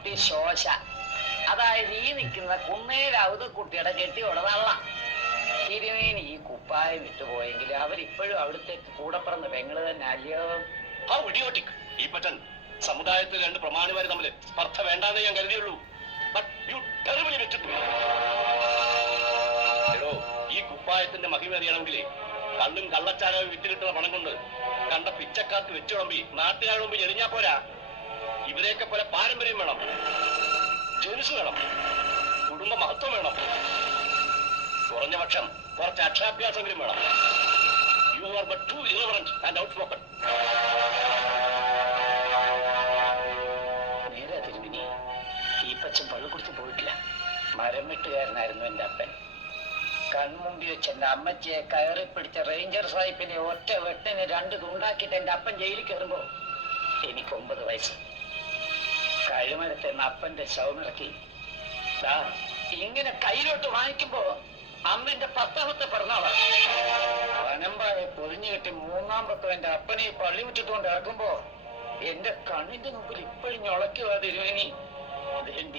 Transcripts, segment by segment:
കുട്ടി ശോശ, അതായത് ഈ നിൽക്കുന്ന കുന്നേരൗത് കുട്ടിയുടെ കെട്ടിയോടെ തള്ള. തിരുമേനി ഈ കുപ്പായം വിട്ടുപോയെങ്കിൽ അവരിപ്പോഴും അവിടുത്തെ കൂടപ്പറന്ന് പെങ്ങള് തന്നെ അല്ലയോ? ആ ഇഡിയോട്ടിക് ഈ പറ്റൻ സമുദായത്തിൽ രണ്ട് പ്രമാണിമാര് തമ്മിൽ സ്പർദ്ധ വേണ്ടാന്നേ ഞാൻ കരുതിയുള്ളൂ. എടോ, ഈ കുപ്പായത്തിന്റെ മഹിമ അറിയണമെങ്കിലേ കണ്ണും കള്ളച്ചാരവും വിറ്റ് കിട്ടുന്ന പണം കൊണ്ട് കണ്ട പിച്ചക്കാർക്ക് വെച്ചുടമ്പി നാട്ടുകാരുടെ മുമ്പ് എറിഞ്ഞാ പോരാ. ഇവരെയൊക്കെ പോലെ പാരമ്പര്യം വേണം, ജനുസ് വേണം, കുടുംബ മഹത്വം വേണം, കുറഞ്ഞ പക്ഷം കുറച്ച് അക്ഷരാഭ്യാസമെങ്കിലും വേണം. You are but too irreverent and outspoken. നേരെ തിരുമിനി ഈ പച്ചൻ പള്ളിക്കുടിച്ച് പോയിട്ടില്ല. മരം വെട്ടുകാരനായിരുന്നു എന്റെ അപ്പൻ. കൺമുമ്പി വെച്ച് എന്റെ അമ്മച്ചിയെ കയറി പിടിച്ച റേഞ്ചർ സാഹിബിനെ ഒറ്റ വെട്ടിന് 2 തുണ്ടാക്കിയിട്ട് എന്റെ അപ്പൻ ജയിലിൽ കയറുമ്പോ എനിക്ക് 9 വയസ്സ്. കഴിമരത്തെ അപ്പന്റെ ശവമിറക്കി ഇങ്ങനെ കയ്യിലോട്ട് വാങ്ങിക്കുമ്പോ അമ്മന്റെ 10ാമത്തെ പിറന്നാളാ. വനമ്പായെ പൊതിഞ്ഞു കെട്ടി 3ാമത്തെ എന്റെ അപ്പനെ പള്ളിമുറ്റത്തുകൊണ്ട് ഇറക്കുമ്പോ എന്റെ കണ്ണിന്റെ മുമ്പിൽ ഇപ്പോഴും ഞൊളയ്ക്കുവാ തിരുവേനി.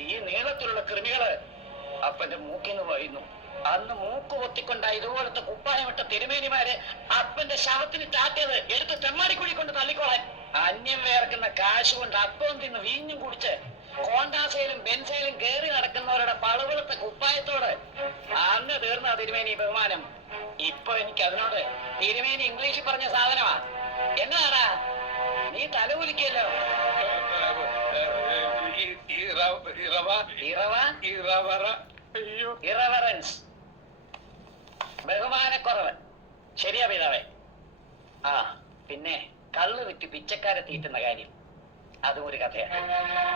ഈ നീളത്തിലുള്ള കൃമികള് അപ്പന്റെ മൂക്കിന്ന് വായുന്നു. അന്ന് മൂക്ക് പൊത്തിക്കൊണ്ട ഇതുപോലത്തെ കുപ്പായമിട്ട തിരുമേനിമാര് അപ്പന്റെ ശവത്തിന് ചാറ്റിയത് എടുത്ത് തെമ്മാടിക്കുഴി കൊണ്ട് തള്ളിക്കോളാൻ. അന്യം വേർക്കുന്ന കാശ് കൊണ്ട് അപ്പം തിന്ന് വീഞ്ഞും കുടിച്ച് കോണ്ടാസയിലും ബെൻസയിലും കേറി നടക്കുന്നവരുടെ പളുവളത്തെ കുപ്പായത്തോട് അന്ന് തീർന്ന തിരുമേനി ബഹുമാനം. ഇപ്പൊ എനിക്ക് അതിനോട് തിരുമേനി ഇംഗ്ലീഷിൽ പറഞ്ഞ സാധനമാ. എന്നാടാ നീ തലകുലിക്കല്ലോ? ഇറവറൻസ്, ബഹുമാനക്കുറവ്. ശരിയാ പിതാവേ. ആ പിന്നെ കള്ള് വിറ്റ് പിച്ചക്കാരെ തീറ്റുന്ന കാര്യം, അതും ഒരു കഥയാണ്.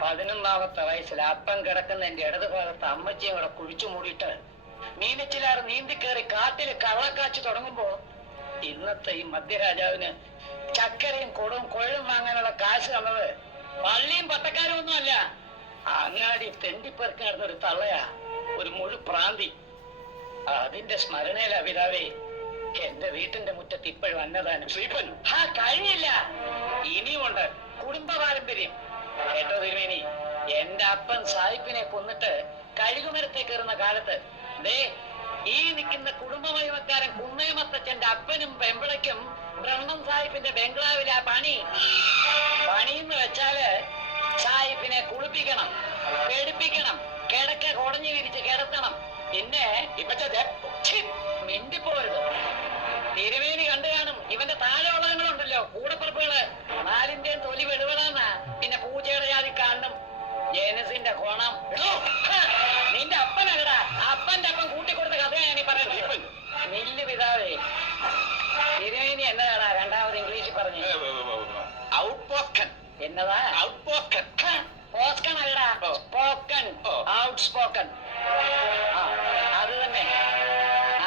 11ാമത്തെ വയസ്സിൽ അപ്പം കിടക്കുന്ന എന്റെ ഇടതുഭാഗത്ത് അമ്മച്ചിയെ കൂടെ കുഴിച്ചു മൂടിയിട്ട് മീനച്ചിലാറ് നീന്തി കയറി കാട്ടില് കള്ളക്കാച്ചു തുടങ്ങുമ്പോ ഇന്നത്തെ ഈ മധ്യരാജാവിന് ചക്കരയും കൊടും കൊഴും വാങ്ങാനുള്ള കാശ് തന്നത് പള്ളിയും പട്ടക്കാരും ഒന്നുമല്ല, അങ്ങാടി തെണ്ടിപ്പെറുക്കി നടന്ന ഒരു തള്ളയാ, ഒരു മുഴു പ്രാന്തി. അതിന്റെ സ്മരണയിലാ പിതാവേ എന്റെ വീട്ടിന്റെ മുറ്റത്ത് ഇപ്പോഴും അന്നദാനം. ശ്രീപ്പൻ കഴിഞ്ഞില്ല, ഇനിയുമുണ്ട് കുടുംബ പാരമ്പര്യം. കേട്ടോ തിരുമേനി, എന്റെ അപ്പൻ സാഹിബിനെ കൊന്നിട്ട് കഴുകുമരത്തെ കയറുന്ന കാലത്ത് ഈ നിൽക്കുന്ന കുടുംബമഹിമക്കാരൻ കുന്നേമത്തച്ഛന്റെ അപ്പനും പെമ്പിളയ്ക്കും ബ്രഹ്മം സാഹിബിന്റെ ബംഗ്ലാവിലാ പണിന്ന് വെച്ചാല് സാഹിബിനെ കുളിപ്പിക്കണം, പേടിപ്പിക്കണം, കിടക്ക കുടഞ്ഞു വിരിച്ച് കിടത്തണം. പിന്നെ മിണ്ടിപ്പോരുത്. തിരുമേനി കണ്ടു കാണും, ഇവന്റെ താഴെയുള്ളവങ്ങളുണ്ടല്ലോ കൂടപ്പുറപ്പുകള് 4ന്റെയും തൊലി വെളുവളാന്നാ. പിന്നെ പൂജയുടെ ജാതി കാണണം, ജേനസിന്റെ കോണം. നിന്റെ അപ്പനല്ലടാ, അപ്പന്റെ അപ്പം കൂട്ടിക്കൊടുത്ത കഥയാണ് ഞാനീ പറയുന്നത്. നില്ല് പിതാവേ. തിരുമേനി എന്നതാടാ 2ാമത് ഇംഗ്ലീഷിൽ പറഞ്ഞു? ഔട്ട് പോക്കൺ. എന്നതാ ഔട്ട് പോക്കൺ? പോസ്കൺ അല്ലടാ, സ്പോക്കൺ, ഔട്ട് സ്പോക്കൺ. അത് തന്നെ.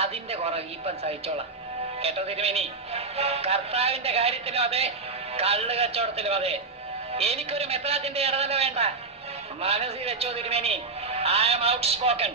അതിന്റെ കുറവ് ഇപ്പം സഹിച്ചോളാം. കേട്ടോ തിരുമേനി, കർത്താവിന്റെ കാര്യത്തിലും അതെ, കള്ള് കച്ചവടത്തിലും അതെ. എനിക്കൊരു മെത്രാത്തിന്റെ ഇടനില വേണ്ട. മനസ്സിൽ വെച്ചോ തിരുമേനി, ഐ ആം ഔട്ട് സ്പോക്കൺ.